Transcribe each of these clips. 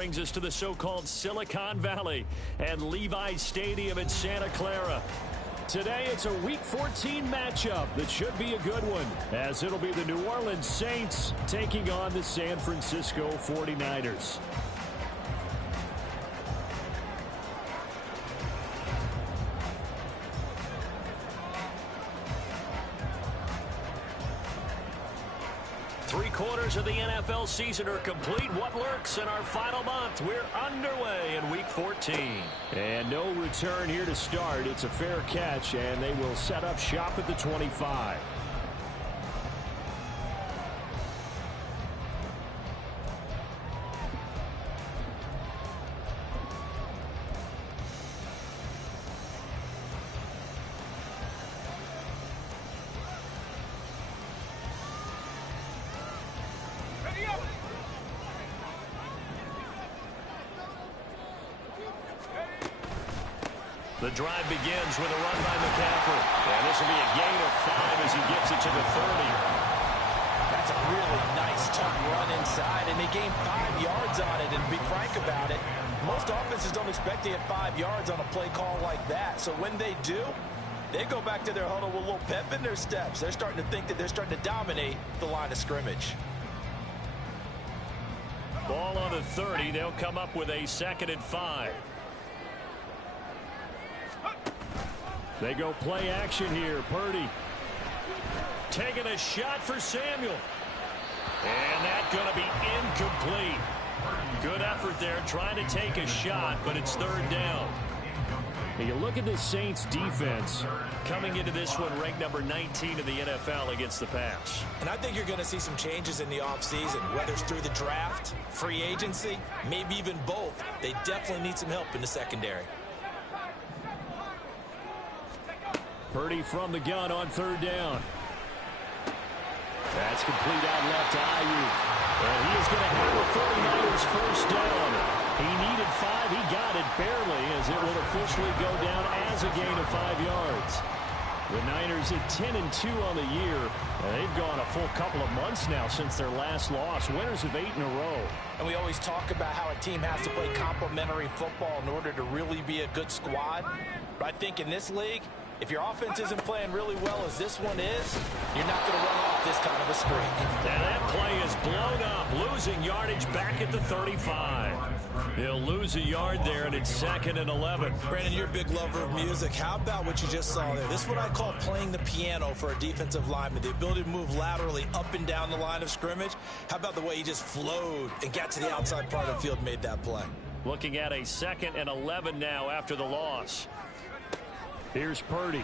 brings us to the so-called Silicon Valley and Levi's Stadium in Santa Clara. Today, it's a Week 14 matchup that should be a good one, as it'll be the New Orleans Saints taking on the San Francisco 49ers. Three-quarters of the NFL season are complete. What lurks in our final month? We're underway in Week 14. And no return here to start. It's a fair catch, and they will set up shop at the 25. The drive begins with a run by McCaffrey. And this will be a gain of 5 as he gets it to the 30. That's a really nice, tough run inside, and they gained 5 yards on it. And to be frank about it, most offenses don't expect to get 5 yards on a play call like that. So when they do, they go back to their huddle with a little pep in their steps. They're starting to think that they're starting to dominate the line of scrimmage. Ball on the 30. They'll come up with a 2nd and 5. They go play action here. Purdy taking a shot for Samuel. And that's going to be incomplete. Good effort there trying to take a shot, but it's 3rd down. And you look at the Saints defense coming into this one ranked number 19 in the NFL against the pass. And I think you're going to see some changes in the offseason, whether it's through the draft, free agency, maybe even both. They definitely need some help in the secondary. Purdy from the gun on 3rd down. That's complete out left to Ayuk. And he is going to have the 49ers first down. He needed 5. He got it barely as it will officially go down as a gain of 5 yards. The Niners at 10-2 on the year. They've gone a full couple of months now since their last loss. Winners of 8 in a row. And we always talk about how a team has to play complementary football in order to really be a good squad. But I think in this league, if your offense isn't playing really well as this one is, you're not going to run off this kind of a streak. And that play is blown up, losing yardage back at the 35. He'll lose a yard there, and it's 2nd and 11. Brandon, you're a big lover of music. How about what you just saw there? This is what I call playing the piano for a defensive lineman. The ability to move laterally up and down the line of scrimmage. How about the way he just flowed and got to the outside part of the field and made that play? Looking at a 2nd and 11 now after the loss. Here's Purdy.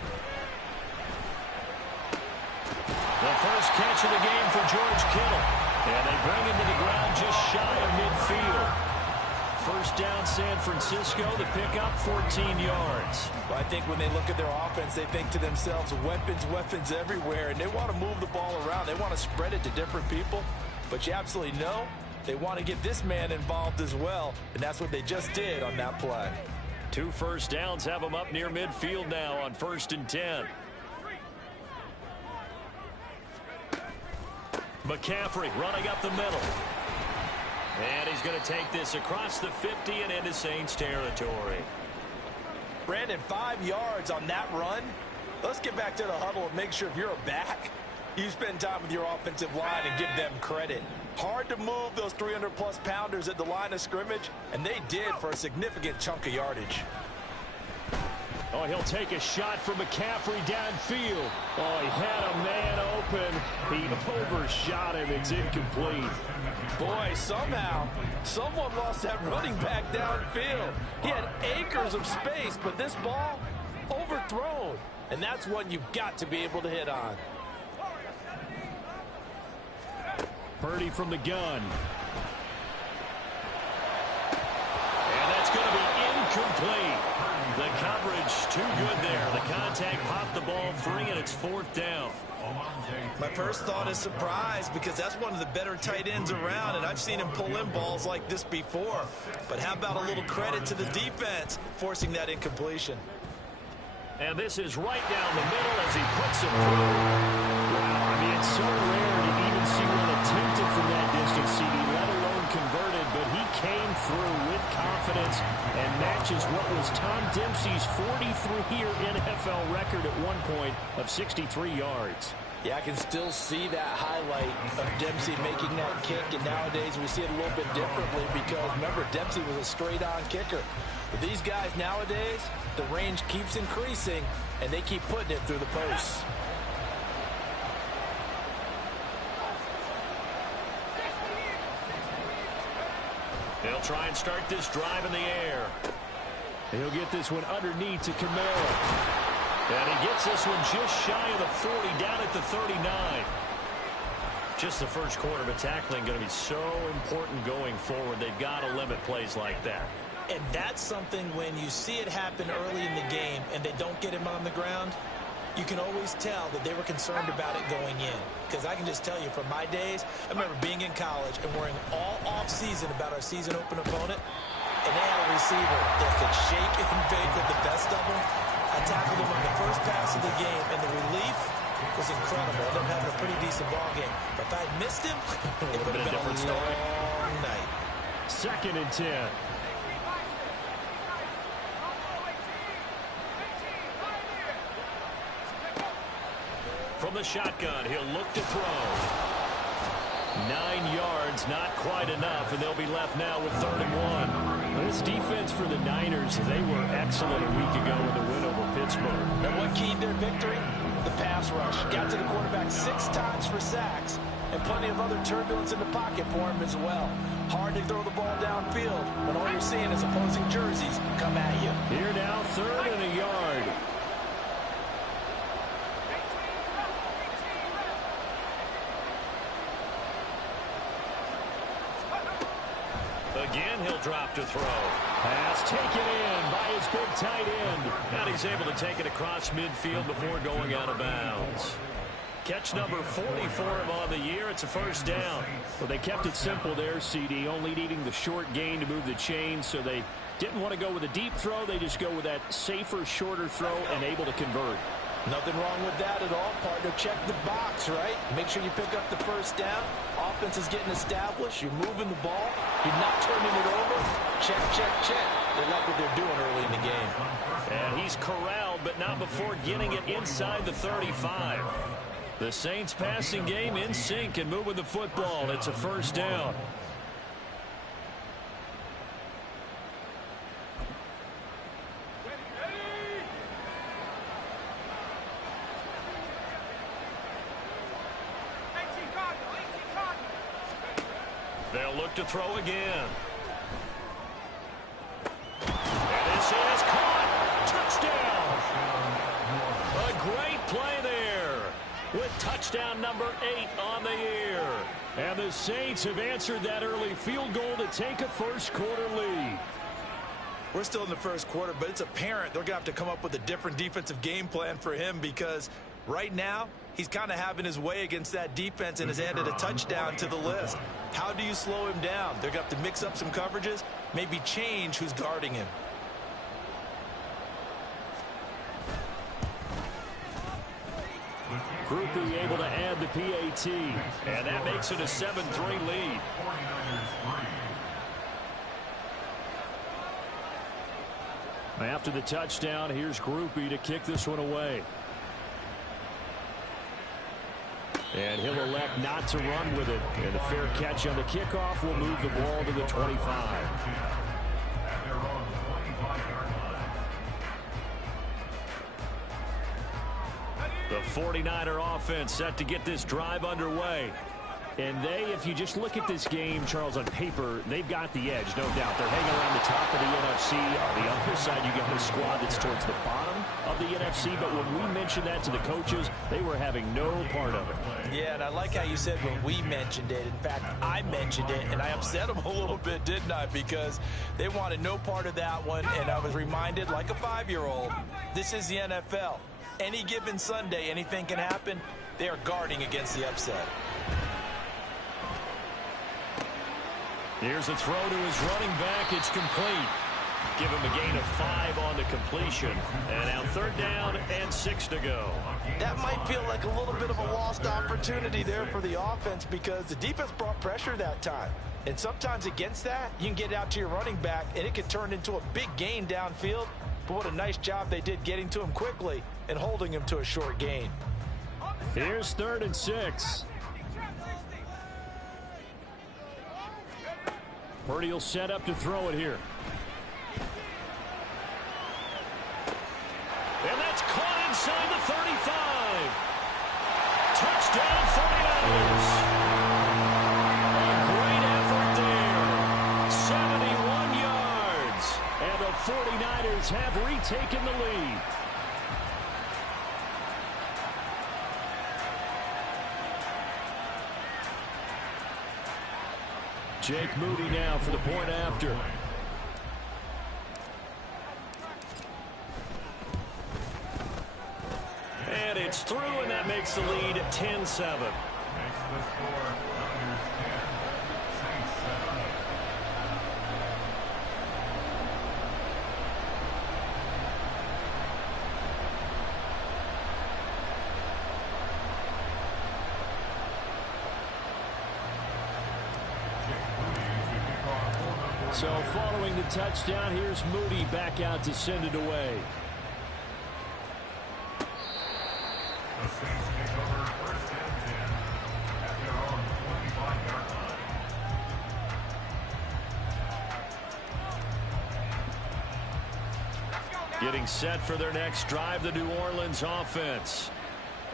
The first catch of the game for George Kittle. And they bring him to the ground just shy of midfield. First down, San Francisco. The pickup, 14 yards. Well, I think when they look at their offense, they think to themselves, weapons everywhere. And they want to move the ball around. They want to spread it to different people. But you absolutely know they want to get this man involved as well. And that's what they just did on that play. 2 first downs have them up near midfield now on 1st and 10. McCaffrey running up the middle. And he's going to take this across the 50 and into Saints territory. Brandon, 5 yards on that run. Let's get back to the huddle and make sure if you're a back, you spend time with your offensive line and give them credit. Hard to move those 300-plus pounders at the line of scrimmage, and they did for a significant chunk of yardage. Oh, he'll take a shot from McCaffrey downfield. Oh, he had a man open. He overshot him. It's incomplete. Boy, somehow, someone lost that running back downfield. He had acres of space, but this ball overthrown. And that's one you've got to be able to hit on. Purdy from the gun. And that's going to be incomplete. The coverage too good there. The contact popped the ball free, and it's 4th down. My first thought is surprise, because that's one of the better tight ends around, and I've seen him pull in balls like this before. But how about a little credit to the defense forcing that incompletion? And this is right down the middle as he puts it through. Wow, I mean, it's so rare to even see one attempted from that distance, CD, let alone converted, but he came through with confidence and matches what was Tom Dempsey's 43-year NFL record at one point of 63 yards. Yeah, I can still see that highlight of Dempsey making that kick, and nowadays we see it a little bit differently because, remember, Dempsey was a straight-on kicker. But these guys nowadays, the range keeps increasing, and they keep putting it through the posts. They'll try and start this drive in the air. He'll get this one underneath to Kamara. And he gets this one just shy of the 40, down at the 39. Just the first quarter, but tackling going to be so important going forward. They've got to limit plays like that. And that's something when you see it happen early in the game and they don't get him on the ground, you can always tell that they were concerned about it going in. Because I can just tell you from my days, I remember being in college and worrying all off-season about our season open opponent, and they had a receiver that could shake and bake with the best of them. I tackled him on the first pass of the game, and the relief was incredible. I ended up having a pretty decent ball game. But if I had missed him, it would have been a different story. Long night. 2nd and 10. From the shotgun, he'll look to throw. 9 yards, not quite enough, and they'll be left now with 3rd and 1. This defense for the Niners, they were excellent a week ago in the win over Pittsburgh. And what keyed their victory? The pass rush. Got to the quarterback 6 times for sacks, and plenty of other turbulence in the pocket for him as well. Hard to throw the ball downfield when all you're seeing is opposing jerseys come at you. Here now, 3rd and a yard. Again, he'll drop to throw. Pass taken in by his big tight end. And he's able to take it across midfield before going out of bounds. Catch number 40 for him on the year. It's a first down. Well, they kept it simple there, CD, only needing the short gain to move the chains, so they didn't want to go with a deep throw. They just go with that safer, shorter throw and able to convert. Nothing wrong with that at all, partner. Check the box, right? Make sure you pick up the first down. Offense is getting established. You're moving the ball. You're not turning it over. Check, check, check. They like what they're doing early in the game. And he's corralled, but not before getting it inside the 35. The Saints passing game in sync and moving the football. It's a first down. They'll look to throw again. And this is caught. Touchdown. A great play there with touchdown number 8 on the year. And the Saints have answered that early field goal to take a first quarter lead. We're still in the first quarter, but it's apparent they're going to have to come up with a different defensive game plan for him because right now he's kind of having his way against that defense and has added a touchdown to the list. How do you slow him down? They're going to have to mix up some coverages, maybe change who's guarding him. Groupie able to add the PAT, and that makes it a 7-3 lead. After the touchdown, here's Groupie to kick this one away. And he'll elect not to run with it. And the fair catch on the kickoff will move the ball to the 25. The 49er offense set to get this drive underway. And they, if you just look at this game, Charles, on paper, they've got the edge, no doubt. They're hanging around the top of the NFC. On the other side, you got a squad that's towards the bottom of the NFC. But when we mentioned that to the coaches, they were having no part of it. Yeah, and I like how you said when we mentioned it. In fact, I mentioned it, and I upset them a little bit, didn't I? Because they wanted no part of that one, and I was reminded, like a 5-year-old, this is the NFL. Any given Sunday, anything can happen. They are guarding against the upset. Here's a throw to his running back. It's complete. Give him a gain of 5 on the completion. And now 3rd down and 6 to go. That might feel like a little bit of a lost opportunity there for the offense because the defense brought pressure that time. And sometimes against that, you can get out to your running back, and it could turn into a big gain downfield. But what a nice job they did getting to him quickly and holding him to a short gain. Here's 3rd and 6. Purdy will set up to throw it here. And that's caught inside the 35. Touchdown 49ers. A great effort there. 71 yards. And the 49ers have retaken the lead. Jake Moody now for the point after. And it's through, and that makes the lead 10-7. So following the touchdown, here's Moody back out to send it away. The Saints take over 1st and 10 at their own 25-yard line. Getting set for their next drive, the New Orleans offense.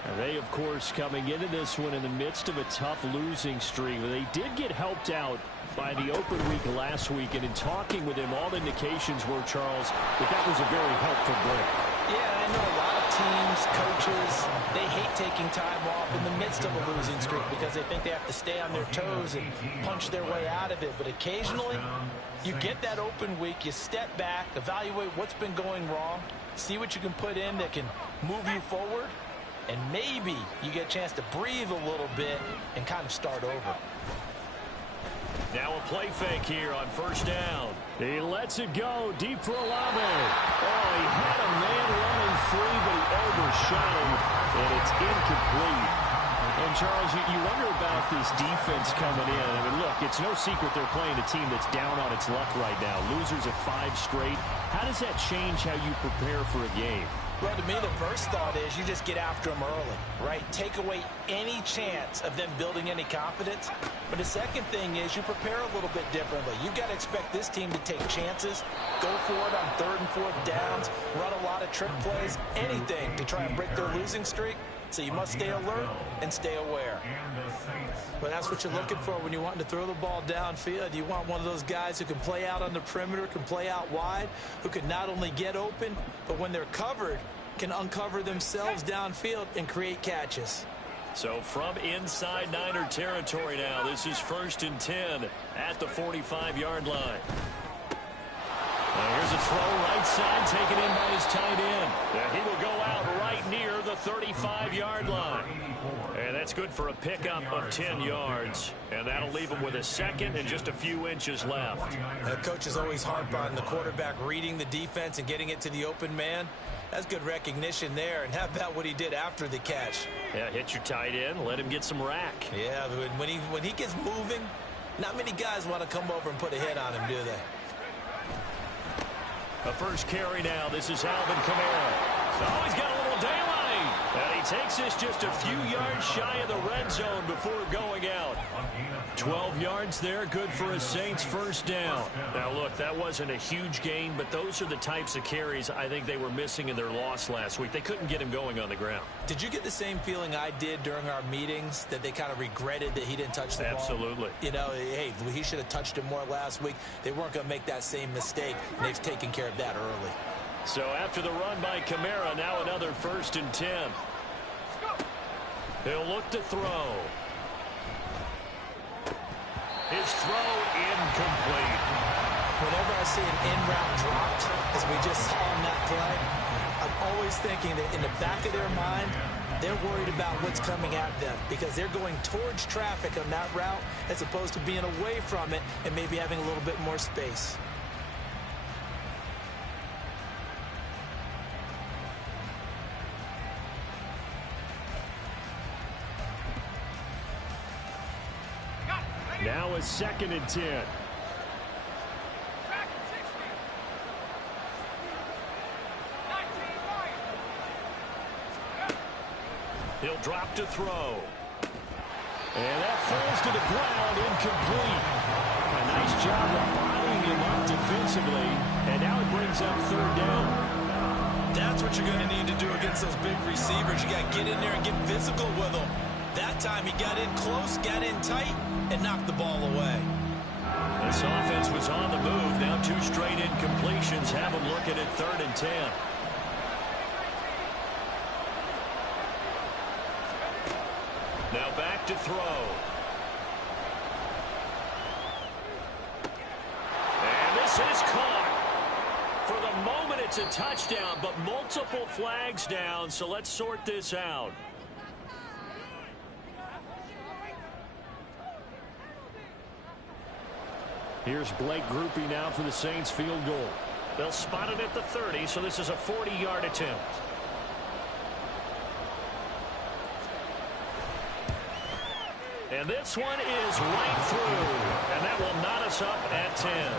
And they, of course, coming into this one in the midst of a tough losing streak. They did get helped out by the open week last week, and in talking with him, all indications were, Charles, that was a very helpful break. Yeah, I know a lot of teams, coaches, they hate taking time off in the midst of a losing streak because they think they have to stay on their toes and punch their way out of it. But occasionally, you get that open week, you step back, evaluate what's been going wrong, see what you can put in that can move you forward, and maybe you get a chance to breathe a little bit and kind of start over. Now a play fake here on 1st down. He lets it go deep for Olave. Oh, he had a man running free, but he overshot him, and it's incomplete. And, Charles, you wonder about this defense coming in. I mean, look, it's no secret they're playing a team that's down on its luck right now. Losers of 5 straight. How does that change how you prepare for a game? Well, to me, the first thought is you just get after them early, right? Take away any chance of them building any confidence. But the second thing is you prepare a little bit differently. You've got to expect this team to take chances, go for it on 3rd and 4th downs, run a lot of trick plays, anything to try and break their losing streak. So you must stay alert and stay aware. But that's what you're looking for when you're wanting to throw the ball downfield. You want one of those guys who can play out on the perimeter, can play out wide, who can not only get open, but when they're covered, can uncover themselves downfield and create catches. So from inside Niner territory now, this is 1st and 10 at the 45-yard line. Here's a throw right side, taken in by his tight end. He will go out right near the 35-yard line. And that's good for a pickup of 10 yards. And that'll leave him with a 2nd and just a few inches left. Coaches always harp on the quarterback reading the defense and getting it to the open man. That's good recognition there. And how about what he did after the catch? Yeah, hit your tight end, let him get some rack. Yeah, when he gets moving, not many guys want to come over and put a hit on him, do they? A first carry now. This is Alvin Kamara. Oh, he's got a little daylight. And he takes this just a few yards shy of the red zone before going out. 12 yards there, good for a Saints 1st down. Now, look, that wasn't a huge gain, but those are the types of carries I think they were missing in their loss last week. They couldn't get him going on the ground. Did you get the same feeling I did during our meetings, that they kind of regretted that he didn't touch the ball? Absolutely. You know, hey, he should have touched him more last week. They weren't going to make that same mistake, and they've taken care of that early. So after the run by Kamara, now another 1st and 10. He'll look to throw. His throw incomplete. Whenever I see an in-route dropped, as we just saw on that play, I'm always thinking that in the back of their mind, they're worried about what's coming at them because they're going towards traffic on that route as opposed to being away from it and maybe having a little bit more space. Now a 2nd and 10. He'll drop to throw. And that falls to the ground, incomplete. A nice job of bodying him up defensively. And now it brings up 3rd down. That's what you're going to need to do against those big receivers. You got to get in there and get physical with them. That time he got in close, got in tight, and knocked the ball away. This offense was on the move. Now 2 straight incompletions have them looking at 3rd and 10. Now back to throw. And this is caught. For the moment, it's a touchdown, but multiple flags down, so let's sort this out. Here's Blake Groupie now for the Saints field goal. They'll spot it at the 30, so this is a 40-yard attempt. And this one is right through. And that will knot us up at 10.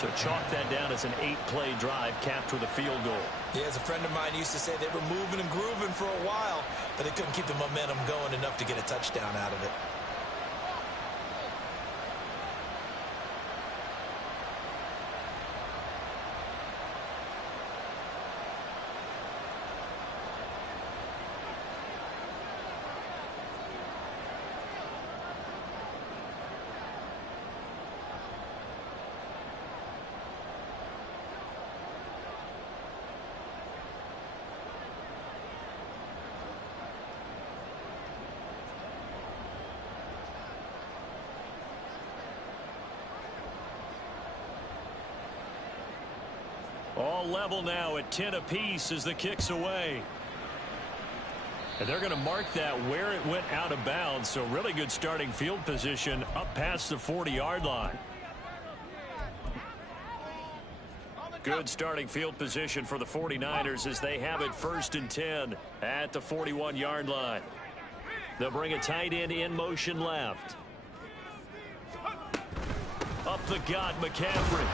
So chalk that down as an 8-play drive capped with a field goal. Yeah, as a friend of mine used to say, they were moving and grooving for a while, but they couldn't keep the momentum going enough to get a touchdown out of it. All level now at 10 apiece as the kick's away. And they're going to mark that where it went out of bounds. So really good starting field position up past the 40-yard line. Good starting field position for the 49ers as they have it 1st and 10 at the 41-yard line. They'll bring a tight end in motion left. Up the gut, McCaffrey.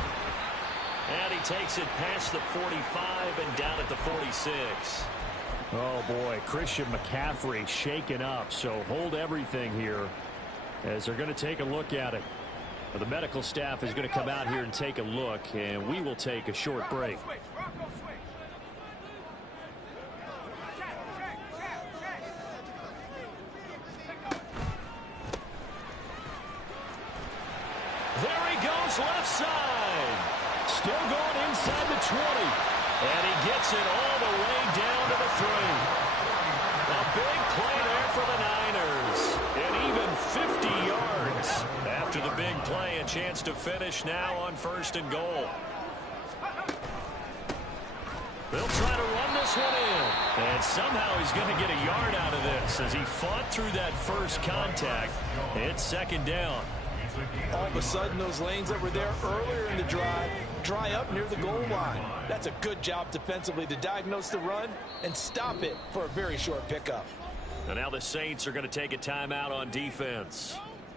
And he takes it past the 45 and down at the 46. Oh, boy, Christian McCaffrey shaken up. So hold everything here as they're going to take a look at it. The medical staff is going to come out here and take a look, and we will take a short break. There he goes, left side. Still going inside the 20. And he gets it all the way down to the 3. A big play there for the Niners. And even 50 yards. After the big play, a chance to finish now on 1st and goal. They'll try to run this one in. And somehow he's going to get a yard out of this as he fought through that first contact. It's 2nd down. All of a sudden, those lanes that were there earlier in the drive dry up near the goal line. That's a good job defensively to diagnose the run and stop it for a very short pickup. And now the Saints are going to take a timeout on defense.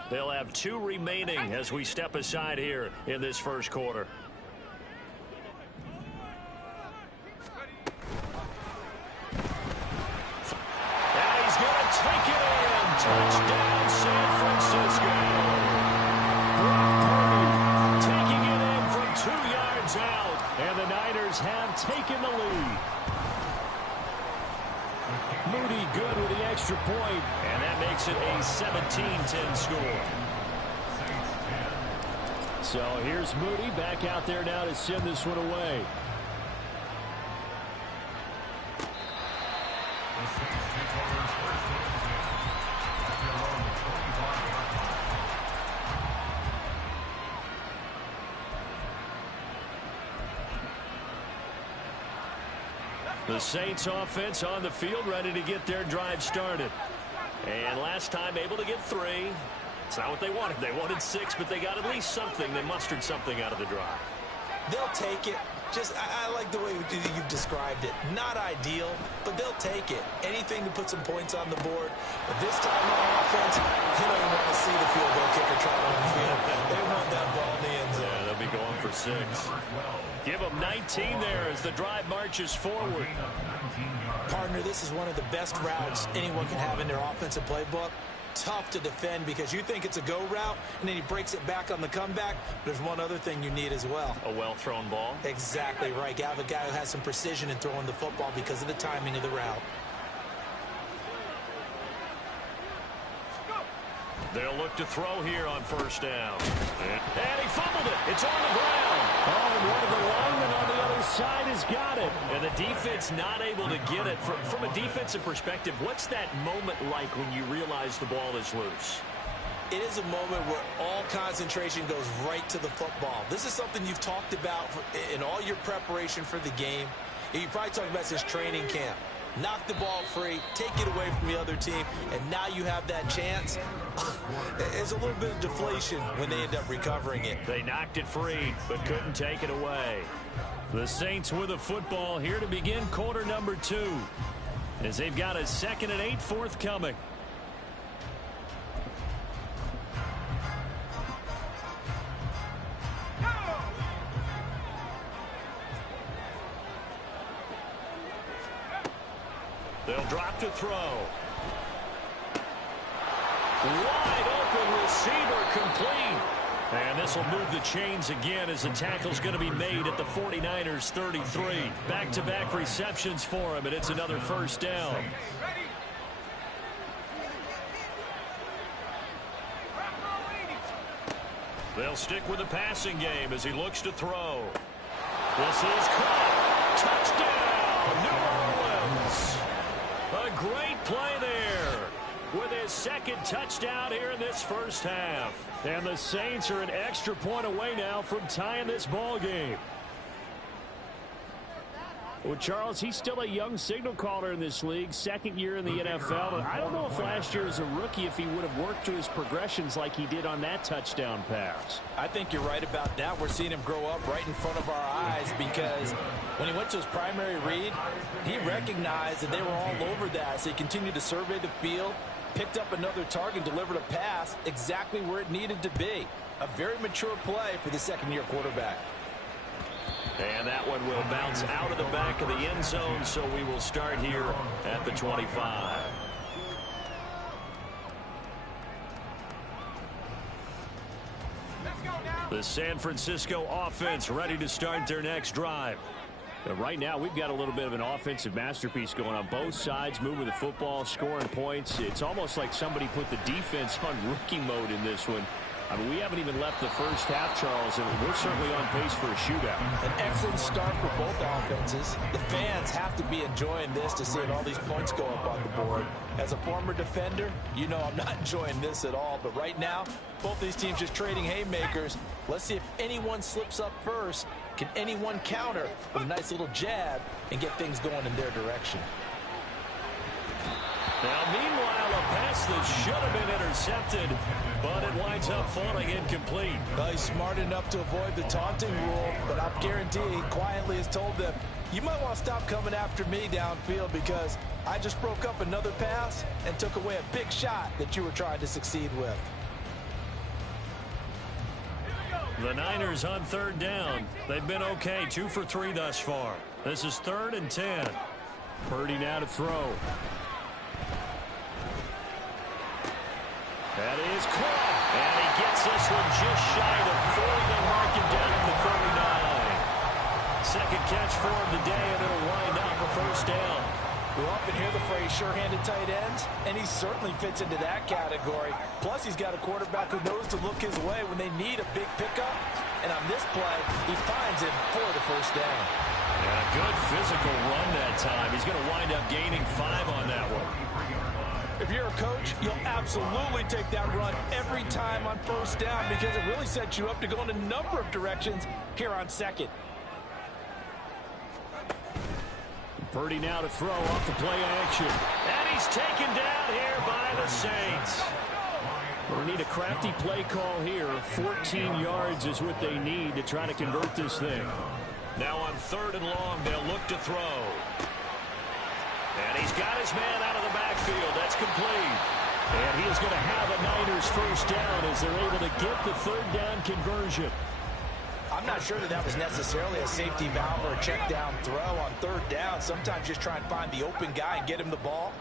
They'll have 2 remaining as we step aside here in this first quarter. And he's going to take it in. Touchdown, San Francisco. Taking it in from 2 yards out, and the Niners have taken the lead. Moody good with the extra point, and that makes it a 17-10 score. So here's Moody back out there now to send this one away. The Saints offense on the field ready to get their drive started. And last time able to get 3. It's not what they wanted. They wanted 6, but they got at least something. They mustered something out of the drive. They'll take it. I like the way you've described it. Not ideal, but they'll take it. Anything to put some points on the board. But this time on offense, they don't want to see the field goal kicker trying on the field. They want that ball in the end zone. Yeah, they'll be going for 6. Give them 19 there as the drive marches forward. Partner, this is one of the best routes anyone can have in their offensive playbook. Tough to defend because you think it's a go route, and then he breaks it back on the comeback. There's one other thing you need as well. A well-thrown ball? Exactly right. You have a guy who has some precision in throwing the football because of the timing of the route. They'll look to throw here on first down. And he fumbled it. It's on the ground. Oh, and one of the linemen on the other side has got it. And the defense not able to get it. From a defensive perspective, what's that moment like when you realize the ball is loose? It is a moment where all concentration goes right to the football. This is something you've talked about in all your preparation for the game. You probably talked about since training camp. Knock the ball free, take it away from the other team, and now you have that chance. It's a little bit of deflation when they end up recovering it. They knocked it free, but couldn't take it away. The Saints with a football here to begin quarter number 2, as they've got a 2nd and 8 forthcoming. They'll drop to throw. Wide open receiver complete. And this will move the chains again as the tackle's going to be made at the 49ers 33. Back-to-back receptions for him, and it's another first down. They'll stick with the passing game as he looks to throw. This is caught. Touchdown, New Orleans. A great play there with his 2nd touchdown here in this first half. And the Saints are an extra point away now from tying this ball game. Well, Charles, he's still a young signal caller in this league, 2nd year in the NFL. And I don't know if last year as a rookie if he would have worked through his progressions like he did on that touchdown pass. I think you're right about that. We're seeing him grow up right in front of our eyes because when he went to his primary read, he recognized that they were all over that. So he continued to survey the field, picked up another target, delivered a pass exactly where it needed to be. A very mature play for the 2nd-year quarterback. And that one will bounce out of the back of the end zone, so we will start here at the 25. The San Francisco offense ready to start their next drive. Right now, we've got a little bit of an offensive masterpiece going on both sides, moving the football, scoring points. It's almost like somebody put the defense on rookie mode in this one. I mean, we haven't even left the first half, Charles, and we're certainly on pace for a shootout. An excellent start for both offenses. The fans have to be enjoying this to see all these points go up on the board. As a former defender, you know I'm not enjoying this at all. But right now, both these teams just trading haymakers. Let's see if anyone slips up first. Can anyone counter with a nice little jab and get things going in their direction? Now, meanwhile, a pass that should have been intercepted, but it winds up falling incomplete. Well, he's smart enough to avoid the taunting rule, but I'll guarantee he quietly has told them, you might want to stop coming after me downfield because I just broke up another pass and took away a big shot that you were trying to succeed with. The Niners on 3rd down. They've been okay, 2 for 3 thus far. This is 3rd and 10. Purdy now to throw. That is caught. And he gets this one just shy of 40 and mark him down at the 39. 2nd catch for him today, and it'll wind up a first down. We often hear the phrase sure-handed tight ends, and he certainly fits into that category. Plus, he's got a quarterback who knows to look his way when they need a big pickup. And on this play, he finds him for the first down. Yeah, good physical run that time. He's going to wind up gaining 5 on that one. If you're a coach, you'll absolutely take that run every time on first down because it really sets you up to go in a number of directions here on 2nd. Purdy now to throw off the play action. And he's taken down here by the Saints. We need a crafty play call here. 14 yards is what they need to try to convert this thing. Now on 3rd and long, they'll look to throw. And he's got his man out of the backfield. That's complete. And he is going to have a Niners first down as they're able to get the 3rd down conversion. I'm not sure that was necessarily a safety valve or a check down throw on 3rd down. Sometimes just try and find the open guy and get him the ball.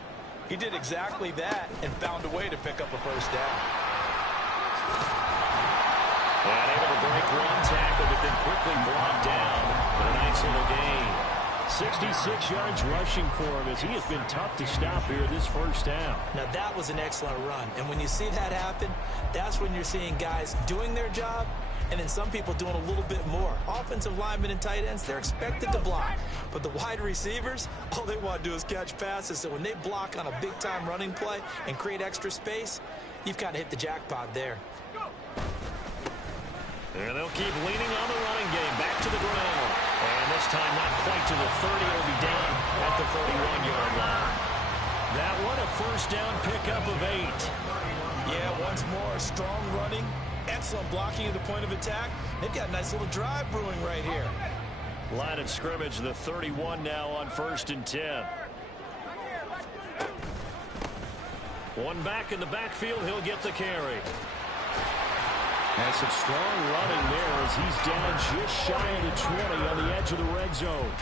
He did exactly that and found a way to pick up a first down. And able to break one tackle, but then quickly brought down with a nice little gain. 66 yards rushing for him as he has been tough to stop here this first down. Now that was an excellent run. And when you see that happen, that's when you're seeing guys doing their job and then some people doing a little bit more. Offensive linemen and tight ends, they're expected to block. But the wide receivers, all they want to do is catch passes. So when they block on a big-time running play and create extra space, you've kind of hit the jackpot there. And they'll keep leaning on the running game. Back to the ground. And this time not quite to the 30. It'll be down at the 31-yard line. That one a first down pickup of 8. Yeah, once more, strong running. Excellent blocking at the point of attack. They've got a nice little drive brewing right here. Line of scrimmage, the 31 now on 1st and 10. One back in the backfield, he'll get the carry. And some strong running there as he's down just shy of the 20 on the edge of the red zone.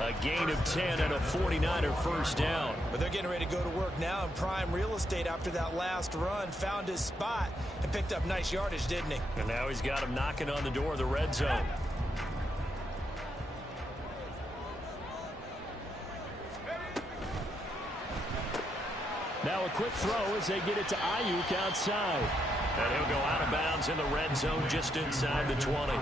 A gain of 10 and a 49er first down. But they're getting ready to go to work now in prime real estate after that last run. Found his spot and picked up nice yardage, didn't he? And now he's got him knocking on the door of the red zone. Now a quick throw as they get it to Ayuk outside. And he'll go out of bounds in the red zone just inside the 20.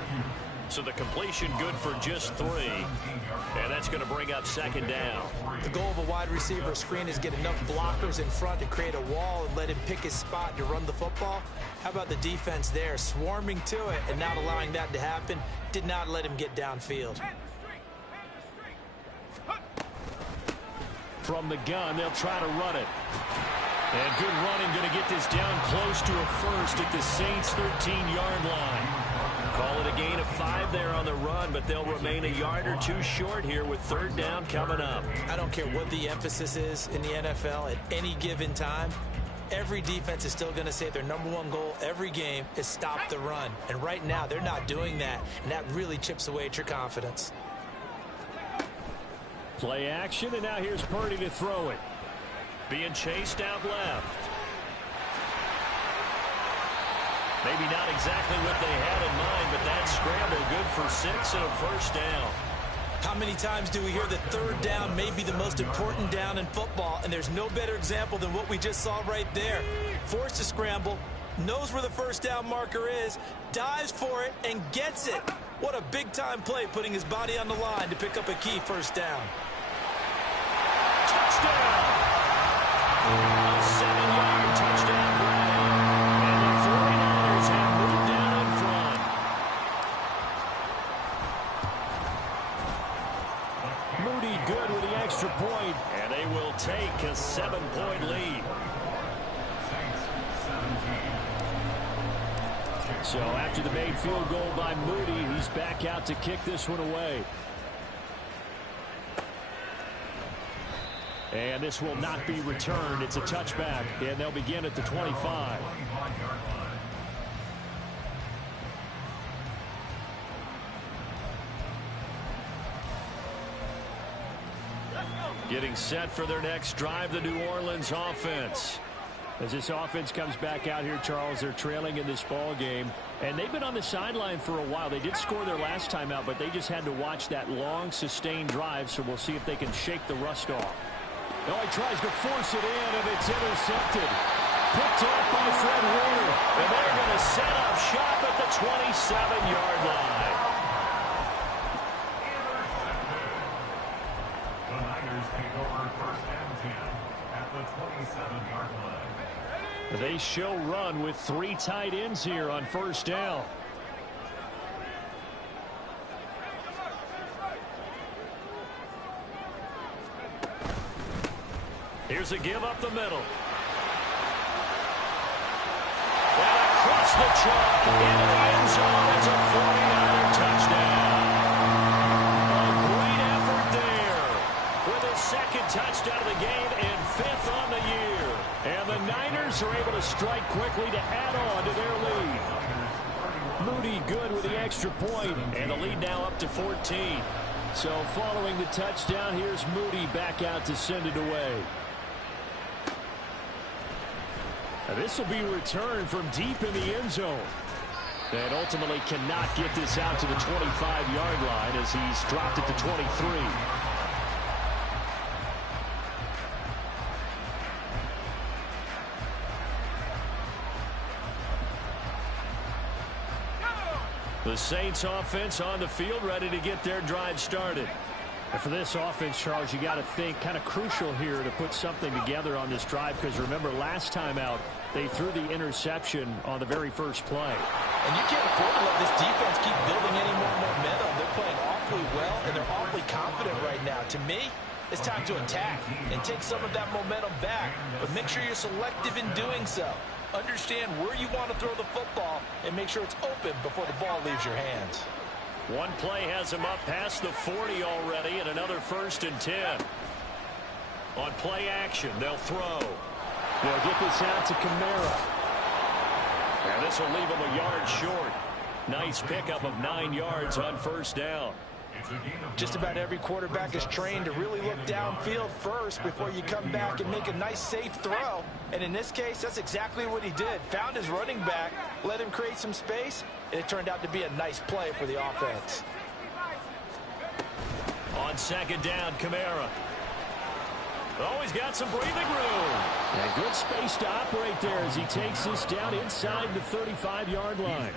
So the completion good for just 3. And that's going to bring up 2nd down. The goal of a wide receiver screen is get enough blockers in front to create a wall and let him pick his spot to run the football. How about the defense there, swarming to it and not allowing that to happen? Did not let him get downfield. From the gun, they'll try to run it. And good running, going to get this down close to a first at the Saints' 13-yard line. Call it a gain of 5 there on the run, but they'll remain a yard or 2 short here with 3rd down coming up. I don't care what the emphasis is in the NFL at any given time. Every defense is still going to say their #1 goal every game is stop the run. And right now, they're not doing that, and that really chips away at your confidence. Play action, and now here's Purdy to throw it. Being chased out left. Maybe not exactly what they had in mind, but that scramble good for 6 and a first down. How many times do we hear that 3rd down may be the most important down in football, and there's no better example than what we just saw right there. Forced to scramble, knows where the first down marker is, dives for it, and gets it. What a big-time play, putting his body on the line to pick up a key first down. Touchdown! A 7-yard touchdown play. And the 49ers have moved down in front. Moody good with the extra point, and they will take a 7-point lead. So after the made field goal by Moody, he's back out to kick this one away. And this will not be returned. It's a touchback, and they'll begin at the 25. Getting set for their next drive, the New Orleans offense. As this offense comes back out here, Charles, they're trailing in this ball game. And they've been on the sideline for a while. They did score their last time out, but they just had to watch that long, sustained drive. So we'll see if they can shake the rust off. Oh, he tries to force it in, and it's intercepted. Picked off by Fred Warner. And they're going to set up shop at the 27-yard line. The Niners take over 1st and 10 at the 27-yard line. They show run with 3 tight ends here on 1st down. Here's a give up the middle. the chalk into the end zone. It's a 49er touchdown. A great effort there with his second touchdown of the game and 5th on the year. And the Niners are able to strike quickly to add on to their lead. Moody good with the extra point, and the lead now up to 14. So following the touchdown, here's Moody back out to send it away. Now this will be returned from deep in the end zone. And ultimately cannot get this out to the 25-yard line as he's dropped it to 23. The Saints offense on the field, ready to get their drive started. And for this offense, Charles, you got to think kind of crucial here to put something together on this drive, because remember last time out they threw the interception on the very first play. And you can't afford to let this defense keep building any more momentum. They're playing awfully well, and they're awfully confident right now. To me, it's time to attack and take some of that momentum back, but make sure you're selective in doing so. Understand where you want to throw the football and make sure it's open before the ball leaves your hands. One play has him up past the 40 already, and another 1st and 10. On play action, they'll throw. They'll get this out to Kamara. And this will leave him a yard short. Nice pickup of 9 yards on 1st down. Just about every quarterback is trained to really look downfield first before you come back and make a nice, safe throw. And in this case, that's exactly what he did. Found his running back, let him create some space, and it turned out to be a nice play for the offense. On 2nd down, Kamara. Oh, he's got some breathing room. And good space to operate there as he takes this down inside the 35-yard line.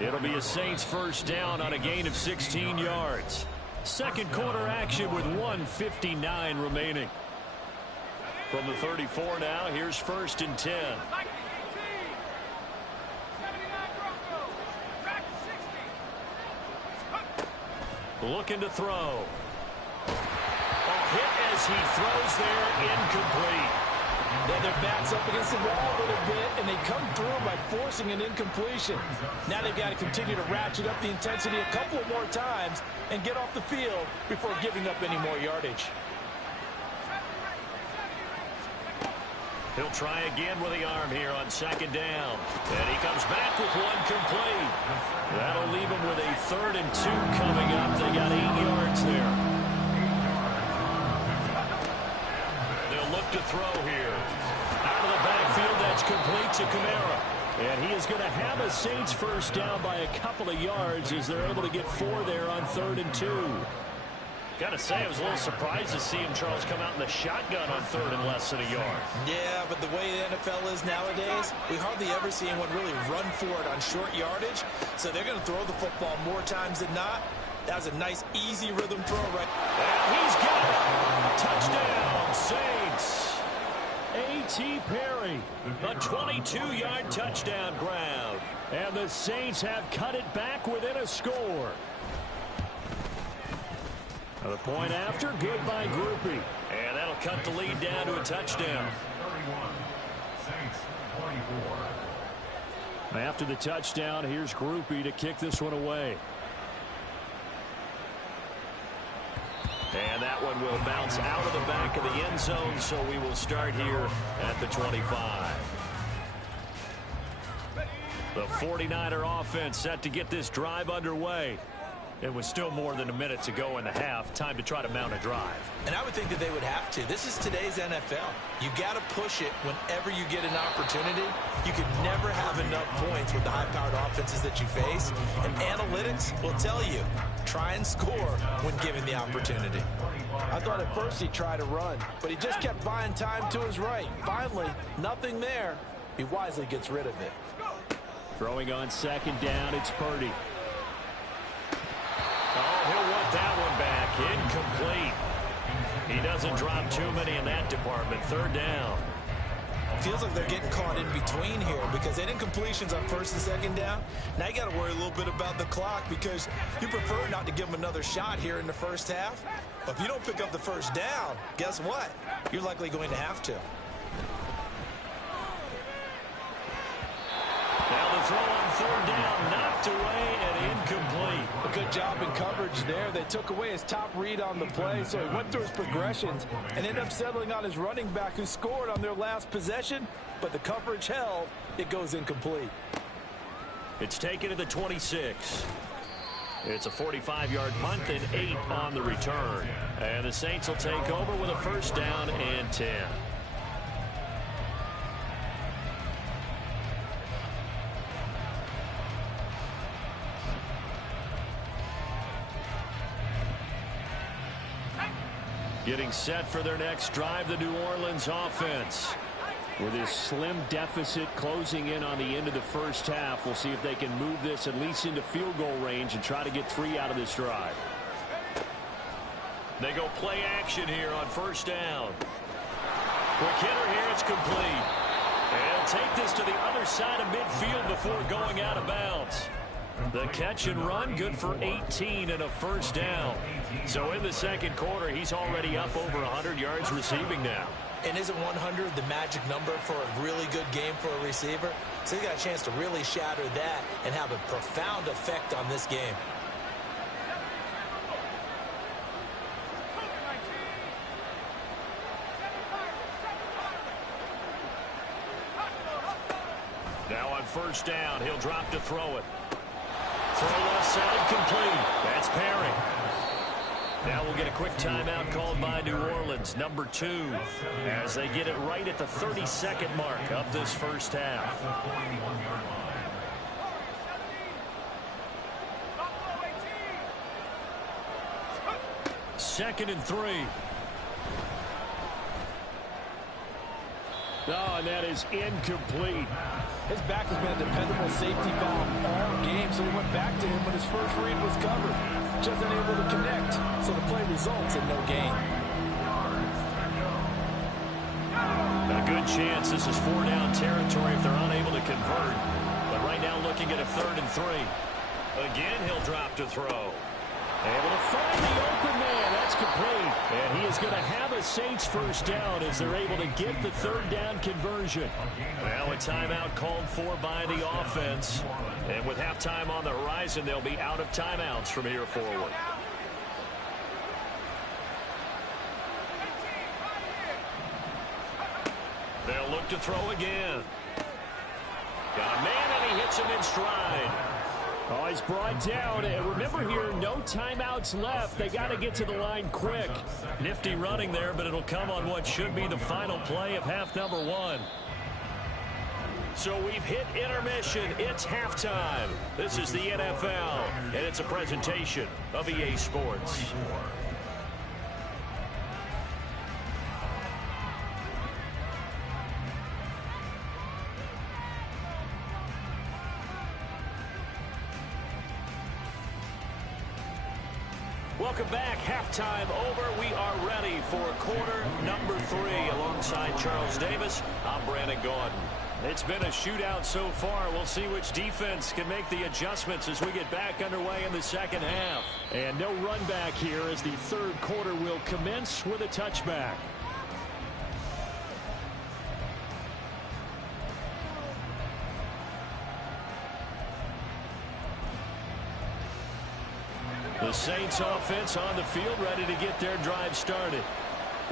It'll be a Saints 1st down on a gain of 16 yards. Second quarter action with 1:59 remaining. From the 34 now, here's 1st and 10. Looking to throw. Hit as he throws there, incomplete. Then their backs up against the wall a little bit, and they come through by forcing an incompletion. Now they've got to continue to ratchet up the intensity a couple of more times and get off the field before giving up any more yardage. He'll try again with the arm here on 2nd down. And he comes back with one complete. That'll leave him with a 3rd and 2 coming up. They got 8 yards there. To throw here. Out of the backfield, that's complete to Kamara. And he is going to have a Saints 1st down by a couple of yards as they're able to get 4 there on 3rd and 2. Got to say, I was a little surprised to see him, Charles, come out in the shotgun on 3rd and less than a yard. Yeah, but the way the NFL is nowadays, we hardly ever see anyone really run for it on short yardage. So they're going to throw the football more times than not. That was a nice, easy rhythm throw right. And he's got it. Touchdown, Saints. A.T. Perry, a 22-yard touchdown ground. And the Saints have cut it back within a score. The point after, good by Groupie. And that'll cut the lead down to a touchdown. 31. Saints 24. After the touchdown, here's Groupie to kick this one away. And that one will bounce out of the back of the end zone, so we will start here at the 25. The 49er offense set to get this drive underway. It was still more than a minute to go in the half. Time to try to mount a drive. And I would think that they would have to. This is today's NFL. You got to push it whenever you get an opportunity. You can never have enough points with the high-powered offenses that you face. And analytics will tell you, try and score when given the opportunity. I thought at first he'd try to run, but he just kept buying time to his right. Finally, nothing there. He wisely gets rid of it. Throwing on 2nd down, it's Purdy. Oh, he'll want that one back. Incomplete. He doesn't drop too many in that department. 3rd down. Feels like they're getting caught in between here because they had incompletions on 1st and 2nd down. Now you got to worry a little bit about the clock because you prefer not to give them another shot here in the 1st half. But if you don't pick up the 1st down, guess what? You're likely going to have to. Now Knocked away and incomplete. A good job in coverage there. They took away his top read on the play, so he went through his progressions and ended up settling on his running back who scored on their last possession, but the coverage held. It goes incomplete. It's taken to the 26. It's a 45-yard punt and 8 on the return. And the Saints will take over with a first down and 10. Getting set for their next drive, the New Orleans offense. With this slim deficit closing in on the end of the first half, we'll see if they can move this at least into field goal range and try to get 3 out of this drive. They go play action here on first down. Quick hitter here, it's complete. And he'll take this to the other side of midfield before going out of bounds. The catch and run, good for 18 and a first down. So in the second quarter, he's already up over 100 yards receiving now. And isn't 100 the magic number for a really good game for a receiver? So he got a chance to really shatter that and have a profound effect on this game. Now on first down, he'll drop to throw it. Throw left side complete. That's Perry. Now we'll get a quick timeout called by New Orleans, number 2, as they get it right at the 32nd mark of this first half. Second and 3. Oh, and that is incomplete. His back has been a dependable safety valve all game, so he went back to him when his first read was covered. Just unable to connect, so the play results in no gain. A good chance this is 4-down territory if they're unable to convert. But right now looking at a 3rd and 3. Again, he'll drop to throw. Able to find the open man. That's complete. And he is going to have a Saints first down as they're able to get the 3rd down conversion. Now a timeout called for by the offense. And with halftime on the horizon, they'll be out of timeouts from here forward. They'll look to throw again. Got a man, and he hits him in stride. Oh, he's brought down. And remember here, no timeouts left. They got to get to the line quick. Nifty running there, but it'll come on what should be the final play of half number 1. So we've hit intermission. It's halftime. This is the NFL, and it's a presentation of EA Sports. Welcome back. Halftime over. We are ready for quarter number 3 alongside Charles Davis. I'm Brandon Gordon. It's been a shootout so far. We'll see which defense can make the adjustments as we get back underway in the second half. And no run back here as the third quarter will commence with a touchback. The Saints offense on the field ready to get their drive started.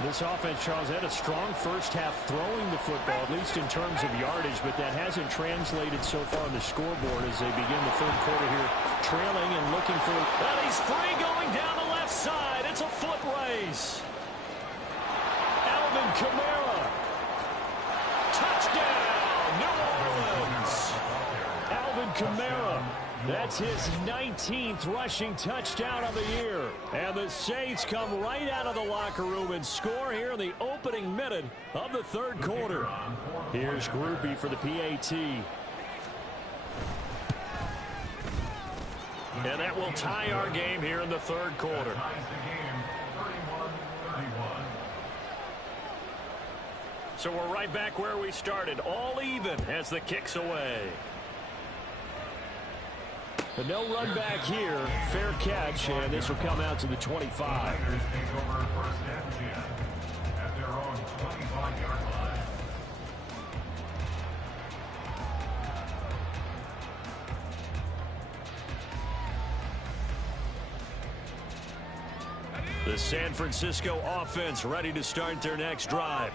This offense, Charles, had a strong first half throwing the football, at least in terms of yardage, but that hasn't translated so far on the scoreboard as they begin the third quarter here, trailing and looking for... And he's free going down the left side. It's a foot race. Alvin Kamara. Touchdown, New Orleans. Alvin Kamara. That's his 19th rushing touchdown of the year. And the Saints come right out of the locker room and score here in the opening minute of the third quarter. Here's Groupie for the PAT. And that will tie our game here in the third quarter. So we're right back where we started, all even as the kick's away. But no run back here. Fair catch, and this will come out to the 25. The San Francisco offense ready to start their next drive.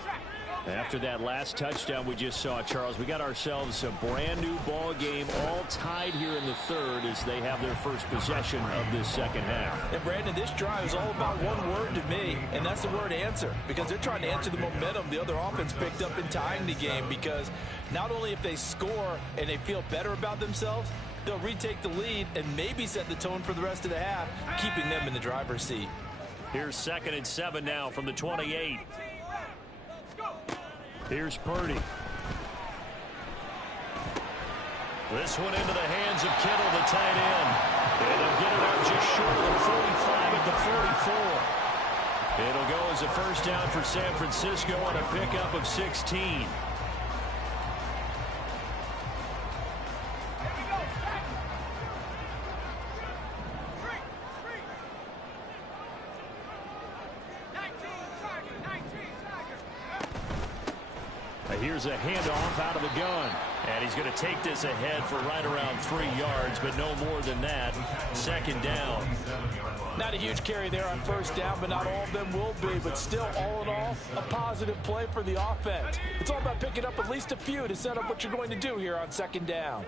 After that last touchdown we just saw, Charles, we got ourselves a brand new ball game, all tied here in the third as they have their first possession of this second half. And Brandon, this drive is all about one word to me, and that's the word answer, because they're trying to answer the momentum the other offense picked up in tying the game, because not only if they score and they feel better about themselves, they'll retake the lead and maybe set the tone for the rest of the half, keeping them in the driver's seat. Here's 2nd and 7 now from the 28. Here's Purdy. This one into the hands of Kittle, the tight end. And they'll get it out just short of the 45 at the 44. It'll go as a first down for San Francisco on a pickup of 16. Here's a handoff out of the gun. And he's going to take this ahead for right around 3 yards, but no more than that. 2nd down. Not a huge carry there on first down, but not all of them will be. But still, all in all, a positive play for the offense. It's all about picking up at least a few to set up what you're going to do here on 2nd down.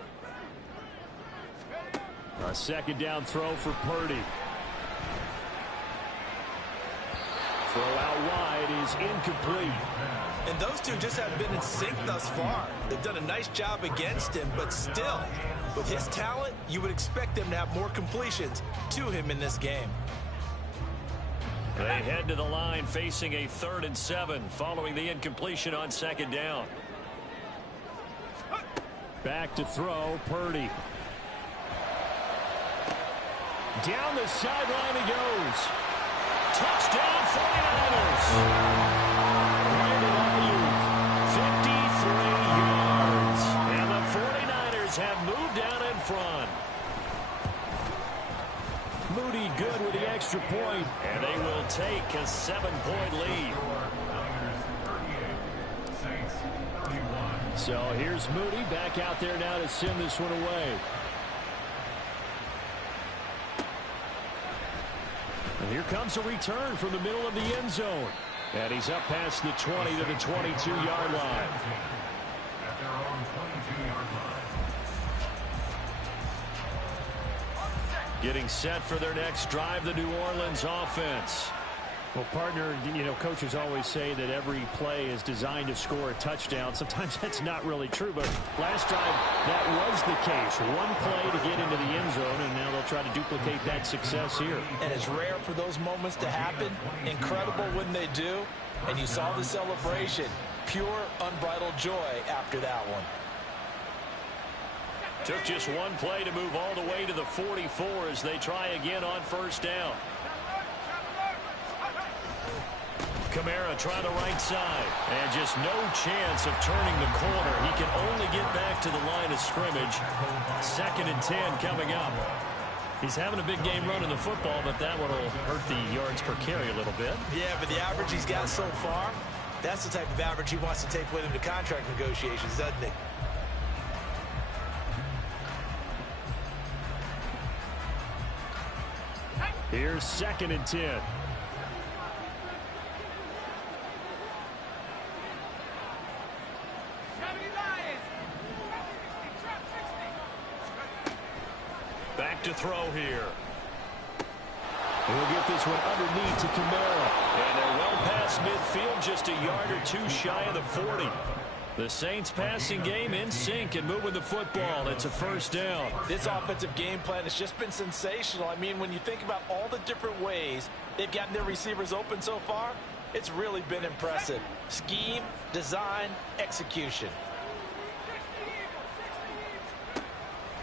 A 2nd down throw for Purdy. Throw out wide is incomplete. And those two just haven't been in sync thus far. They've done a nice job against him, but still, with his talent, you would expect them to have more completions to him in this game. They head to the line facing a 3rd and 7 following the incompletion on 2nd down. Back to throw, Purdy. Down the sideline he goes. Touchdown 49ers. 53 yards. And the 49ers have moved down in front. Moody good with the extra point, and they will take a 7-point lead. So here's Moody back out there now to send this one away. And here comes a return from the middle of the end zone. And he's up past the 20 to the 22-yard line. At their own 22-yard line. Getting set for their next drive, the New Orleans offense. Well, partner, you know, coaches always say that every play is designed to score a touchdown. Sometimes that's not really true, but last drive, that was the case. One play to get into the end zone, and now they'll try to duplicate that success here. And it's rare for those moments to happen. Incredible when they do. And you saw the celebration. Pure, unbridled joy after that one. Took just one play to move all the way to the 44 as they try again on first down. Kamara trying the right side, and just no chance of turning the corner. He can only get back to the line of scrimmage. 2nd and 10 coming up. He's having a big game running the football, but that one will hurt the yards per carry a little bit. Yeah, but the average he's got so far, that's the type of average he wants to take with him to contract negotiations, doesn't he? Here's 2nd and 10. Back to throw here. He'll get this one underneath to Kamara. And they're well past midfield, just a yard or two shy of the 40. The Saints passing game in sync and moving the football. It's a first down. This offensive game plan has just been sensational. I mean, when you think about all the different ways they've gotten their receivers open so far, it's really been impressive. Scheme, design, execution.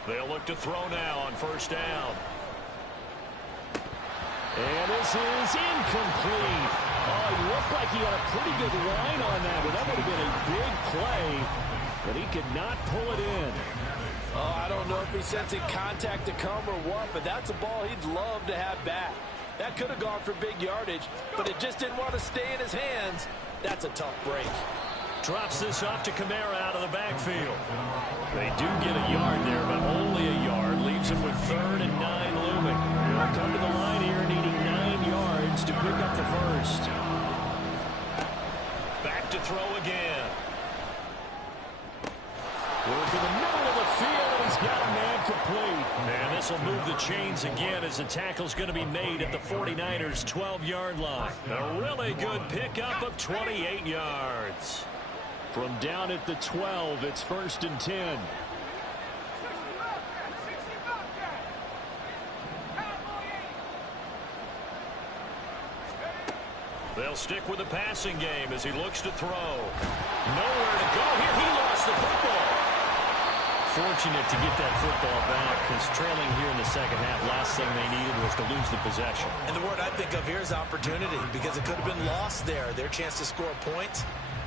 They'll look to throw now on first down. And this is incomplete. Oh, he looked like he had a pretty good line on that, but that would have been a big play, but he could not pull it in. Oh, I don't know if he's sensing contact to come or what, but that's a ball he'd love to have back. That could have gone for big yardage, but it just didn't want to stay in his hands. That's a tough break. Drops this off to Kamara out of the backfield. They do get a yard there, but only a yard. Leaves him with 3rd and 9 looming. They'll come to the line here needing 9 yards to pick up the first. Back to throw again. Work in the middle of the field, and he's got a man complete. And this will move the chains again as the tackle's going to be made at the 49ers' 12-yard line. A really good pickup of 28 yards. From down at the 12, it's 1st and 10. They'll stick with the passing game as he looks to throw. Nowhere to go here. He lost the football. Fortunate to get that football back, because trailing here in the second half, last thing they needed was to lose the possession. And the word I think of here is opportunity, because it could have been lost there. Their chance to score points,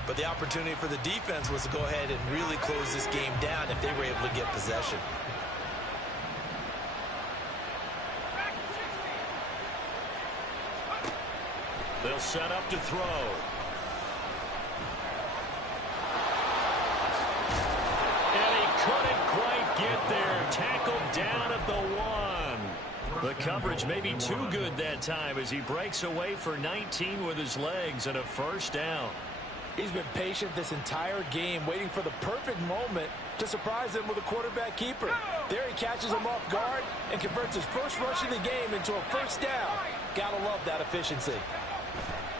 but the opportunity for the defense was to go ahead and really close this game down if they were able to get possession. They'll set up to throw. And he couldn't quite get there. Tackled down at the 1. The coverage may be too good that time as he breaks away for 19 with his legs and a first down. He's been patient this entire game, waiting for the perfect moment to surprise them with a quarterback keeper. There he catches him off guard and converts his first rush of the game into a first down. Gotta love that efficiency.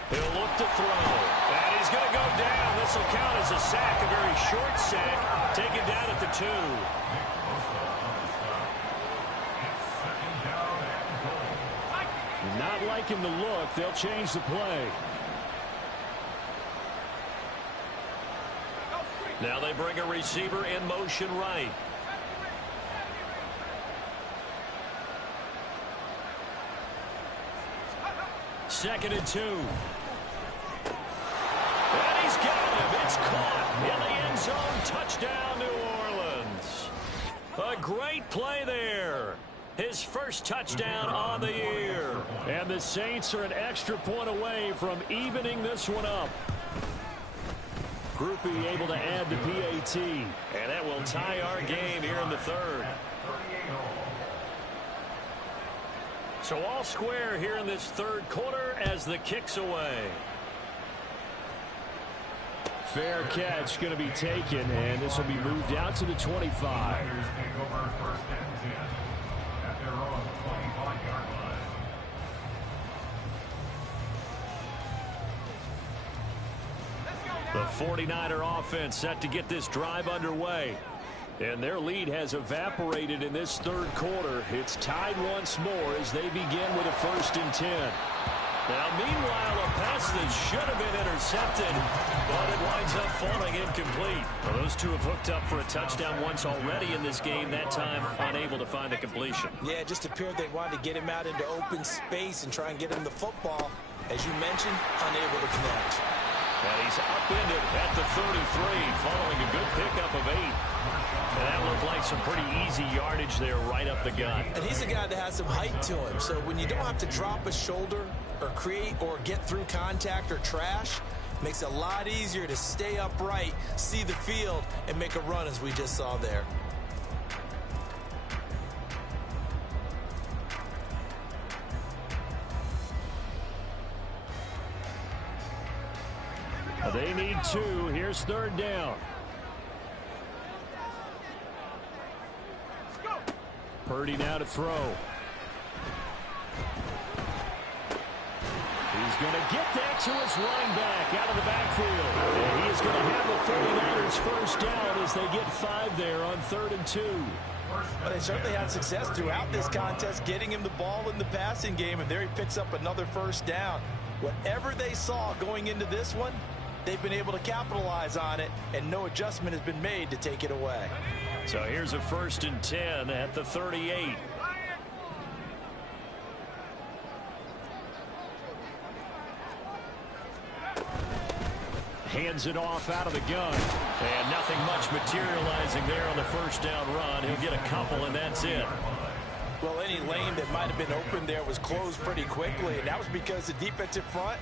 He'll look to throw, and he's going to go down. This will count as a sack, a very short sack, taken down at the 2. Not liking the look. They'll change the play. Now they bring a receiver in motion right. Second and 2. And he's got him. It's caught in the end zone. Touchdown, New Orleans. A great play there. His first touchdown on the year. And the Saints are an extra point away from evening this one up. Groupie able to add the PAT. And that will tie our game here in the 3rd. So all square here in this 3rd quarter as the kick's away. Fair catch going to be taken, and this will be moved out to the 25. The 49er offense set to get this drive underway. And their lead has evaporated in this 3rd quarter. It's tied once more as they begin with a 1st and 10. Now, meanwhile, a pass that should have been intercepted, but it winds up falling incomplete. Well, those two have hooked up for a touchdown once already in this game, that time unable to find a completion. Yeah, it just appeared they wanted to get him out into open space and try and get him the football. As you mentioned, unable to connect. And he's upended at the 33 following a good pickup of 8. And that looked like some pretty easy yardage there right up the gut. And he's a guy that has some height to him, so when you don't have to drop a shoulder or create or get through contact or trash, makes it a lot easier to stay upright, see the field, and make a run as we just saw there. They need 2. Here's 3rd down. Purdy now to throw. He's going to get that to his running back out of the backfield. And he is going to have the 49ers first down as they get 5 there on 3rd and 2. Well, they certainly had success throughout this contest getting him the ball in the passing game, and there he picks up another first down. Whatever they saw going into this one, they've been able to capitalize on it, and no adjustment has been made to take it away. So here's a 1st and 10 at the 38. Hands it off out of the gun. And nothing much materializing there on the first down run. He'll get a couple, and that's it. Well, any lane that might have been open there was closed pretty quickly, and that was because the defensive front,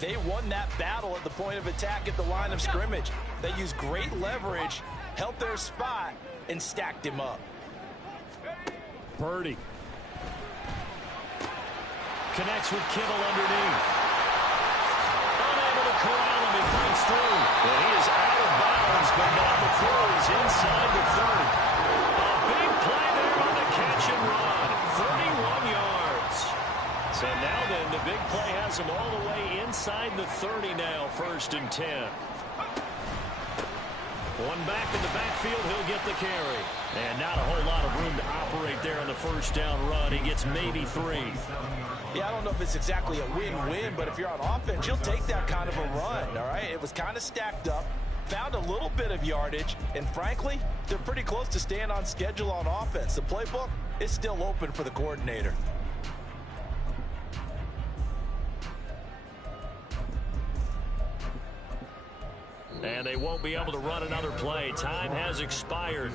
they won that battle at the point of attack at the line of scrimmage. They used great leverage, held their spot, and stacked him up. Purdy. Connects with Kittle underneath. Unable to corral him. He fights through. And he is out of bounds, but now the throw is inside the 30. A big play there on the catch and run. 31 yards. So now then, the big play has him all the way inside the 30 now, 1st and 10. One back in the backfield, he'll get the carry. And not a whole lot of room to operate there on the 1st down run. He gets maybe 3. Yeah, I don't know if it's exactly a win-win, but if you're on offense, you'll take that kind of a run, all right? It was kind of stacked up, found a little bit of yardage, and frankly, they're pretty close to staying on schedule on offense. The playbook is still open for the coordinator. And they won't be able to run another play. Time has expired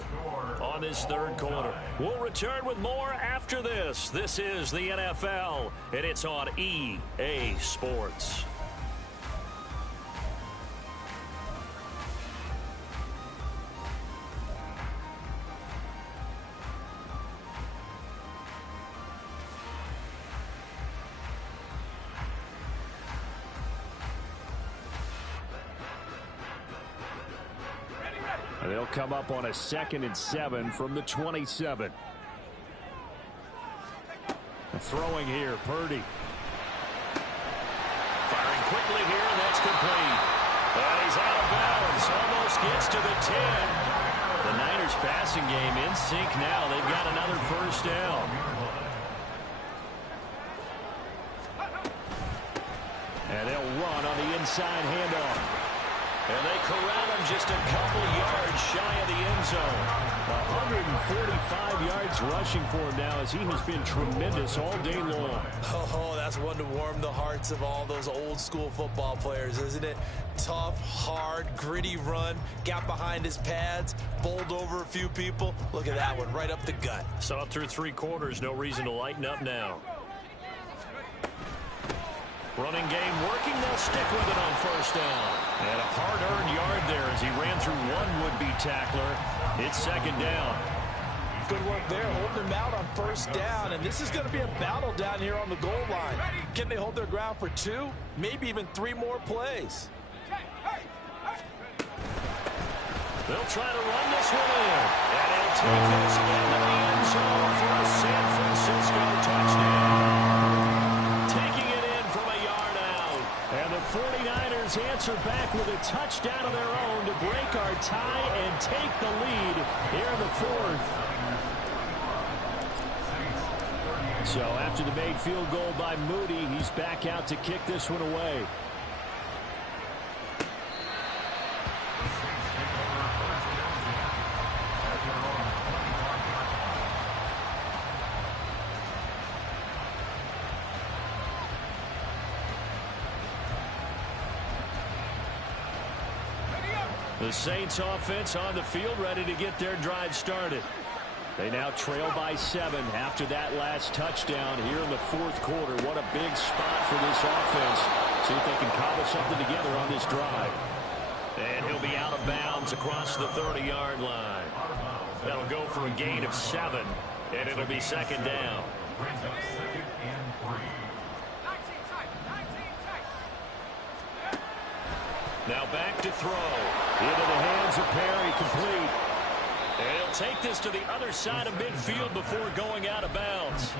on this 3rd quarter. We'll return with more after this. This is the NFL, and it's on EA Sports. They'll come up on a 2nd and 7 from the 27. Throwing here, Purdy. Firing quickly here, and that's complete. And he's out of bounds. Almost gets to the 10. The Niners passing game in sync now. They've got another 1st down. And they'll run on the inside handoff. And they corral him just a couple yards shy of the end zone. 145 yards rushing for him now as he has been tremendous all day long. Oh, that's one to warm the hearts of all those old school football players, isn't it? Tough, hard, gritty run, got behind his pads, bowled over a few people. Look at that one, right up the gut. Saw it through 3 quarters, no reason to lighten up now. Running game working, they'll stick with it on 1st down. And a hard-earned yard there as he ran through one would-be tackler. It's 2nd down. Good work there, holding him out on 1st down. And this is going to be a battle down here on the goal line. Can they hold their ground for 2, maybe even 3 more plays? They'll try to run this one in. And he'll take this into the end zone for a San Francisco touchdown. Taking it in from a yard out. And the 49ers answer back with a touchdown of their own to break our tie and take the lead here in the 4th. So after the made field goal by Moody, he's back out to kick this one away. The Saints offense on the field ready to get their drive started. They now trail by 7 after that last touchdown here in the 4th quarter. What a big spot for this offense. See if they can cobble something together on this drive. And he'll be out of bounds across the 30-yard line. That'll go for a gain of 7, and it'll be 2nd down. Now back to throw. Into the hands of Perry, complete. And he'll take this to the other side of midfield before going out of bounds.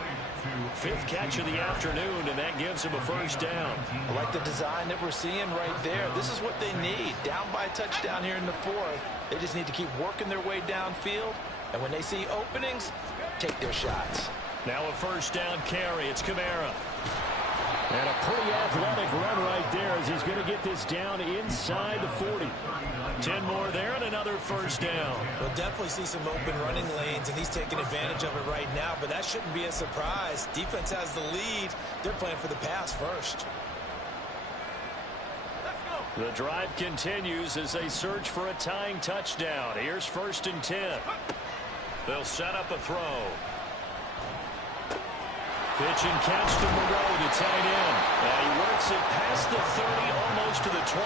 5th catch of the afternoon, and that gives him a 1st down. I like the design that we're seeing right there. This is what they need. Down by a touchdown here in the 4th. They just need to keep working their way downfield. And when they see openings, take their shots. Now a 1st down carry. It's Kamara. And a pretty athletic run right there as he's going to get this down inside the 40. 10 more there and another 1st down. We'll definitely see some open running lanes, and he's taking advantage of it right now, but that shouldn't be a surprise. Defense has the lead. They're playing for the pass first. The drive continues as they search for a tying touchdown. Here's 1st and 10. They'll set up a throw. Pitch and catch to Moreau, the tight end. And he works it past the 30, almost to the 25.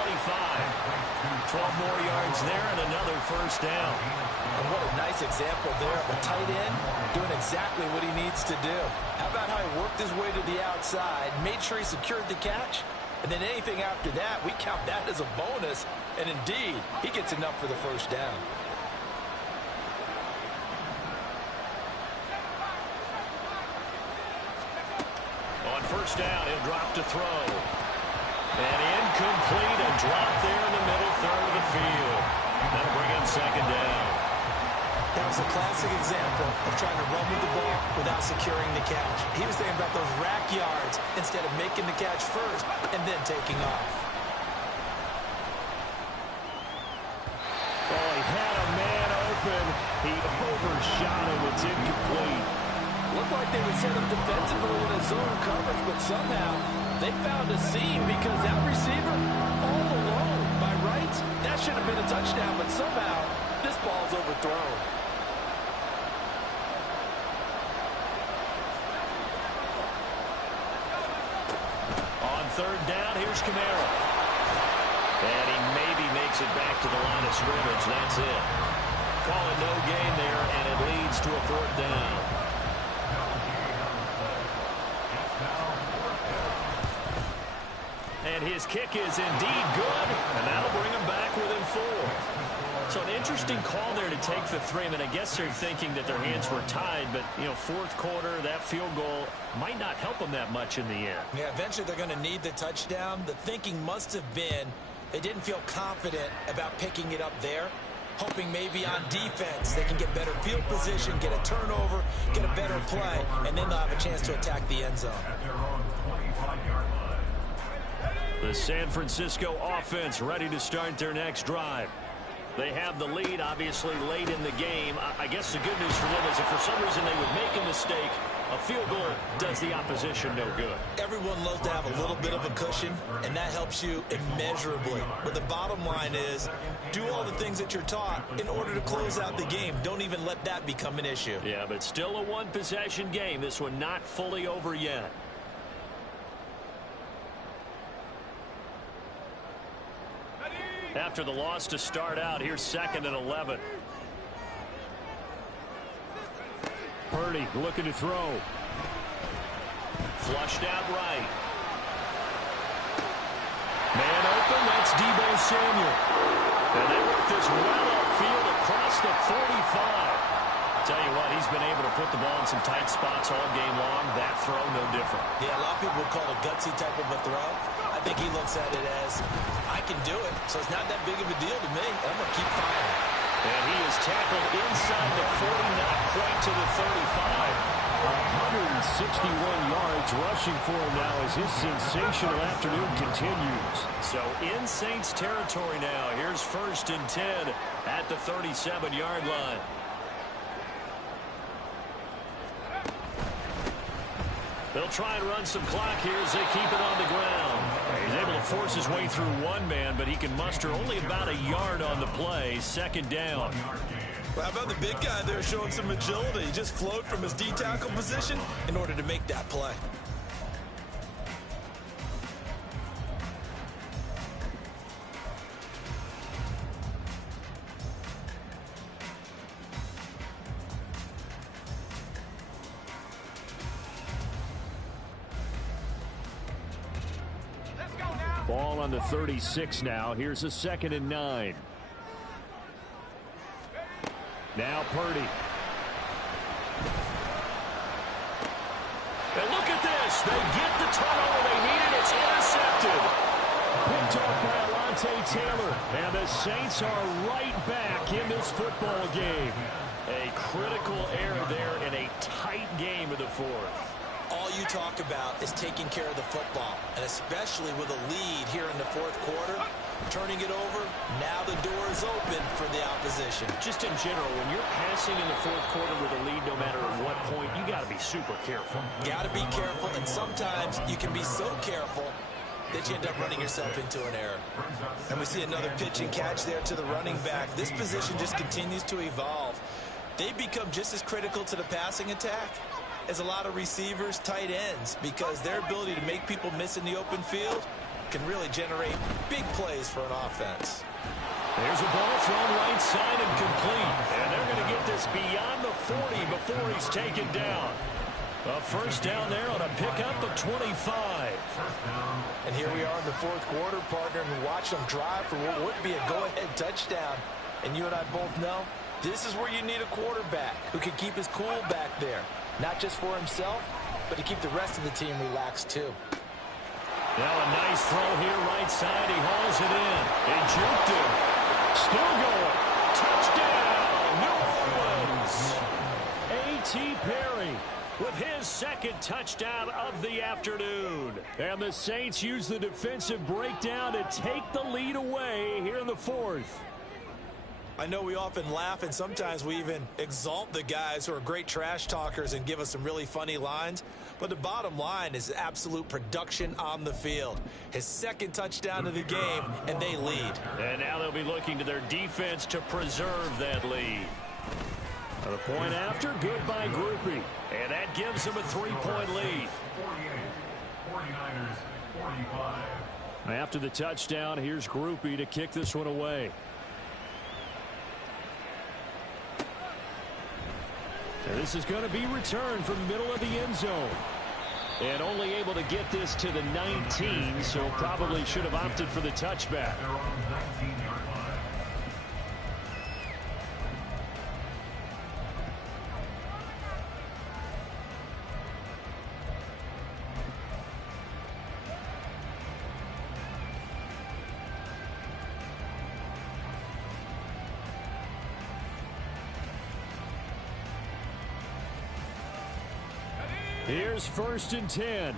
12 more yards there and another 1st down. And what a nice example there of a tight end doing exactly what he needs to do. How about how guy worked his way to the outside, made sure he secured the catch, and then anything after that, we count that as a bonus. And indeed, he gets enough for the first down. On first down, he'll drop to throw. And incomplete, a drop there in the middle third of the field. That'll bring in second down. That was a classic example of trying to run with the ball without securing the catch. He was thinking about those rack yards instead of making the catch first and then taking off. Oh, he had a man open. He overshot him. It's incomplete. Looked like they would set up defensively in a zone coverage, but somehow they found a seam because that receiver all alone. By rights, that should have been a touchdown, but somehow this ball's overthrown. On third down, here's Kamara. And he maybe makes it back to the line of scrimmage. That's it. Call it no gain there, and it leads to a fourth down. And his kick is indeed good, and that'll bring him back within 4. So an interesting call there to take the 3. I mean, I guess they're thinking that their hands were tied, but, you know, fourth quarter, that field goal might not help them that much in the end. Yeah, eventually they're going to need the touchdown. The thinking must have been they didn't feel confident about picking it up there, hoping maybe on defense they can get better field position, get a turnover, get a better play, and then they'll have a chance to attack the end zone. At their own 25-yard line. The San Francisco offense ready to start their next drive. They have the lead, obviously, late in the game. I guess the good news for them is if for some reason they would make a mistake, a field goal does the opposition no good. Everyone loves to have a little bit of a cushion, and that helps you immeasurably. But the bottom line is, do all the things that you're taught in order to close out the game. Don't even let that become an issue. Yeah, but still a one-possession game. This one not fully over yet. After the loss to start out, here's 2nd and 11. Purdy looking to throw. Flushed out right. Man open, that's Deebo Samuel. And they work this well upfield across the 45. Tell you what, he's been able to put the ball in some tight spots all game long. That throw, no different. Yeah, a lot of people would call it a gutsy type of a throw. I think he looks at it as, I can do it, so it's not that big of a deal to me. I'm going to keep firing. And he is tackled inside the 40, not quite to the 35. 161 yards rushing for him now as his sensational afternoon continues. So in Saints territory now. Here's 1st and 10 at the 37-yard line. They'll try and run some clock here as they keep it on the ground. He's able to force his way through one man, but he can muster only about a yard on the play. 2nd down. Well, how about the big guy there showing some agility? He just flowed from his D-tackle position in order to make that play. Ball on the 36 now. Here's a 2nd and 9. Now Purdy. And look at this. They get the turnover they needed. It's intercepted. Picked up by Alontae Taylor. And the Saints are right back in this football game. A critical error there in a tight game of the 4th. All you talk about is taking care of the football, and especially with a lead here in the 4th quarter, turning it over, now the door is open for the opposition. Just in general, when you're passing in the 4th quarter with a lead, no matter at what point, you got to be super careful. Got to be careful, and sometimes you can be so careful that you end up running yourself into an error. And we see another pitch and catch there to the running back. This position just continues to evolve. They become just as critical to the passing attack as a lot of receivers, tight ends, because their ability to make people miss in the open field can really generate big plays for an offense. There's a ball thrown right side and complete. And they're going to get this beyond the 40 before he's taken down. A first down there on a pickup of 25. And here we are in the fourth quarter, partner, and watch them drive for what would be a go-ahead touchdown. And you and I both know this is where you need a quarterback who can keep his cool back there. Not just for himself, but to keep the rest of the team relaxed too. Now a nice throw here right side. He hauls it in. He juked him. Still going. Touchdown, New Orleans. A.T. Perry with his second touchdown of the afternoon. And the Saints use the defensive breakdown to take the lead away here in the fourth. I know we often laugh, and sometimes we even exalt the guys who are great trash talkers and give us some really funny lines. But the bottom line is absolute production on the field. His second touchdown of the game, and they lead. And now they'll be looking to their defense to preserve that lead. The point after, good by Groupie. And that gives them a 3-point lead. 48, 49ers, 45. After the touchdown, here's Groupie to kick this one away. And this is going to be returned from the middle of the end zone. And only able to get this to the 19, so probably should have opted for the touchback. They're on the 19-yard line. Here's 1st and 10.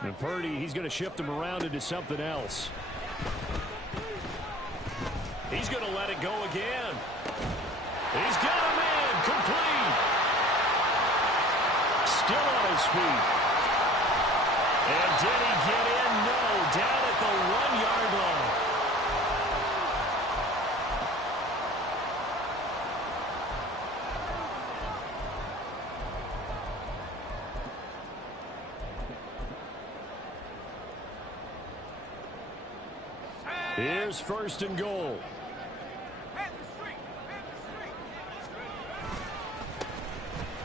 And Purdy, he's going to shift him around into something else. He's going to let it go again. He's got him in. Complete. Still on his feet. And did he get in? No. Down at the 1-yard line. Here's 1st and goal.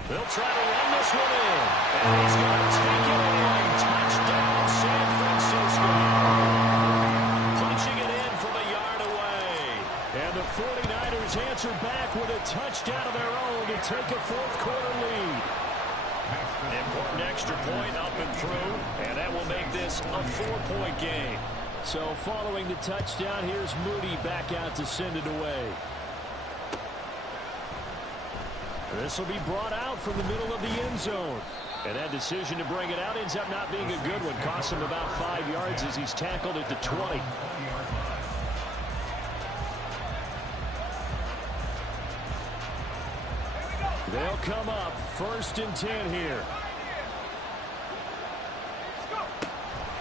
They'll try to run this one in. And he's going to take it away. Touchdown, San Francisco. Punching it in from a yard away. And the 49ers answer back with a touchdown of their own to take a fourth-quarter lead. Important extra point up and through. And that will make this a 4-point game. So following the touchdown, here's Moody back out to send it away. This will be brought out from the middle of the end zone. And that decision to bring it out ends up not being a good one. Costs him about 5 yards as he's tackled at the 20. They'll come up 1st and 10 here.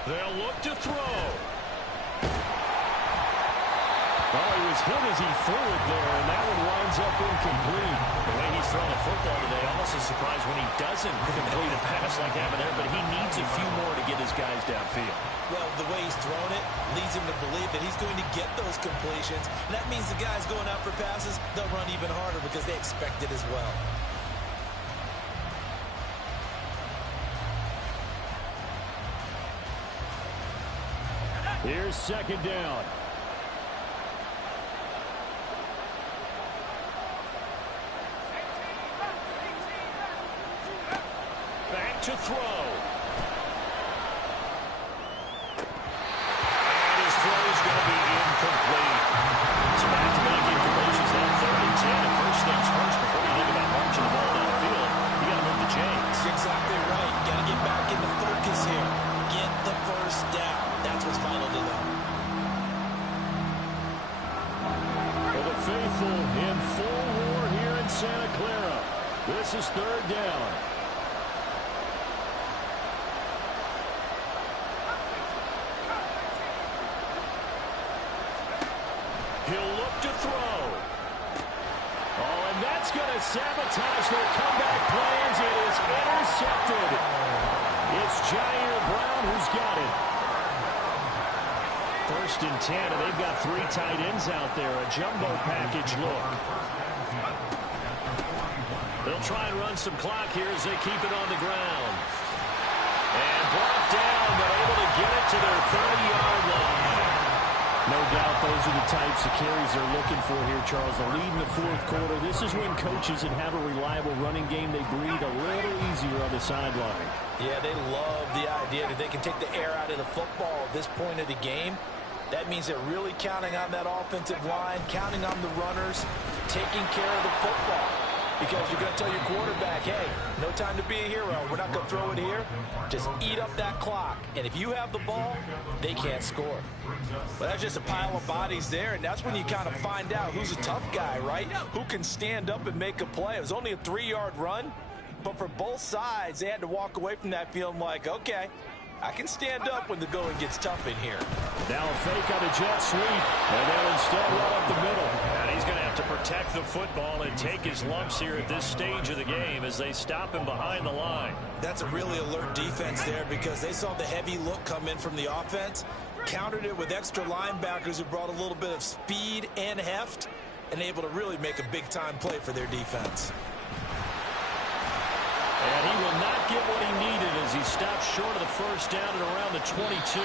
They'll look to throw. Well, he was hit as he threw it there, and that one winds up incomplete. The way he's throwing the football today, almost a surprise when he doesn't complete a pass like that there, but he needs a few more to get his guys downfield. Well, the way he's thrown it leads him to believe that he's going to get those completions. And that means the guys going out for passes, they'll run even harder because they expect it as well. Here's 2nd down. Back to throw. And his throw is going to be incomplete. So back-to-back incompletions now 3rd and 10. And first things first, before you think about marching the ball downfield, you got to move the chains. Exactly right. Got to get back into focus here. Get the first down. That's what's vital to them. For the faithful in full war here in Santa Clara. This is 3rd down. He'll look to throw. Oh, and that's going to sabotage their comeback plans. It is intercepted. It's Jair Brown who's got it. 1st and 10, and they've got 3 tight ends out there. A jumbo package look. They'll They'll try and run some clock here as they keep it on the ground. And brought down, but able to get it to their 30-yard line. No doubt those are the types of carries they're looking for here, Charles. The lead in the fourth quarter. This is when coaches that have a reliable running game, they breathe a little easier on the sideline. Yeah, they love the idea that they can take the air out of the football at this point of the game. That means they're really counting on that offensive line, counting on the runners, taking care of the football. Because you're going to tell your quarterback, hey, no time to be a hero. We're not going to throw it here. Just eat up that clock. And if you have the ball, they can't score. But that's just a pile of bodies there, and that's when you kind of find out who's a tough guy, right? Who can stand up and make a play. It was only a 3-yard run, but for both sides, they had to walk away from that feeling like, okay, I can stand up when the going gets tough in here. Now a fake on a jet sweep, and they'll instead run up the middle. And he's going to have to protect the football and take his lumps here at this stage of the game as they stop him behind the line. That's a really alert defense there because they saw the heavy look come in from the offense, countered it with extra linebackers who brought a little bit of speed and heft, and able to really make a big-time play for their defense. And he will not get what he needed as he stops short of the first down at around the 22.